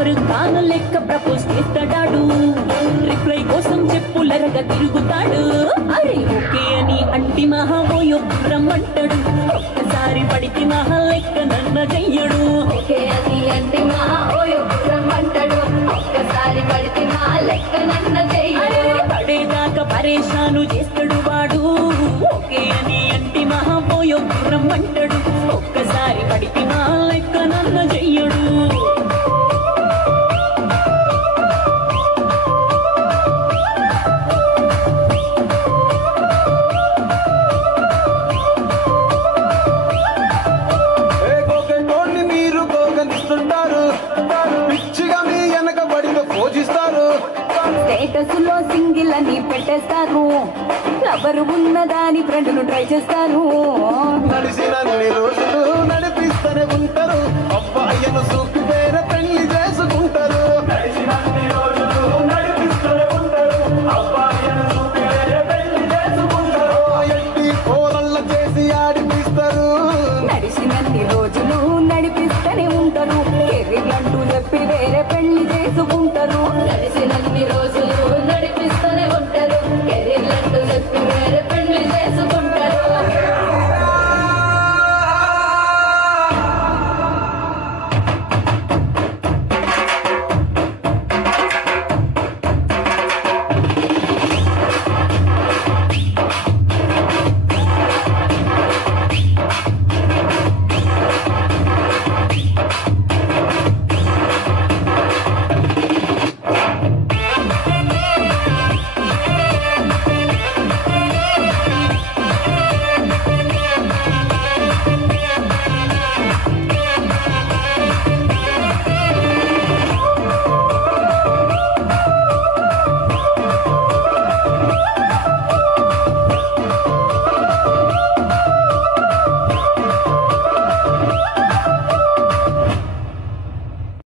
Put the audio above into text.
షారుఖ్ ఖాన్ లెక్క propose చేస్తాడాడు, reply కోసం చెప్పులరగా తిరుగుతాడు. అరే ఓకే అని అంటి మహాబోయో రమ్మంటాడు, ఒక్కసారి పడితే మహా లెక్క నన్న చెయ్యడు. ఓకే అని అంటి మహాబోయో రమ్మంటాడు, ఒక్కసారి పడితే మా లెక్క నన్న చెయ్యడు. పడేదాకా పరేషాను చేస్తాడు వాడు, ఓకే అని అంటి మహాబోయో రమ్మంటాడు, ఒక్కసారి పడితే మా లెక్క నన్న చెయ్యడు. స్టేటస్ లో సింగిల్ అని పెట్టేస్తారు, ఎవరు ఉన్నదాని ఫ్రెండ్ను ట్రై చేస్తారు. నడిచినన్ని రోజులు నడిపిస్తూనే ఉంటారు, అబ్బాయిను చూపి వేరే పెళ్లి చేసుకుంటారు. నడిచినన్ని రోజులు నడిపిస్తూనే ఉంటారు, అబ్బాయిను చూపి వేరే పెళ్లి చేసుకుంటారు. ఎట్టి కోరల్ల చేసి ఆడిపిస్తారు. నడిచినన్ని రోజులు నడిపిస్తూనే ఉంటారు, కెరీర్ అంటూ చెప్పి వేరే పెళ్లి చేసుకుంటారు.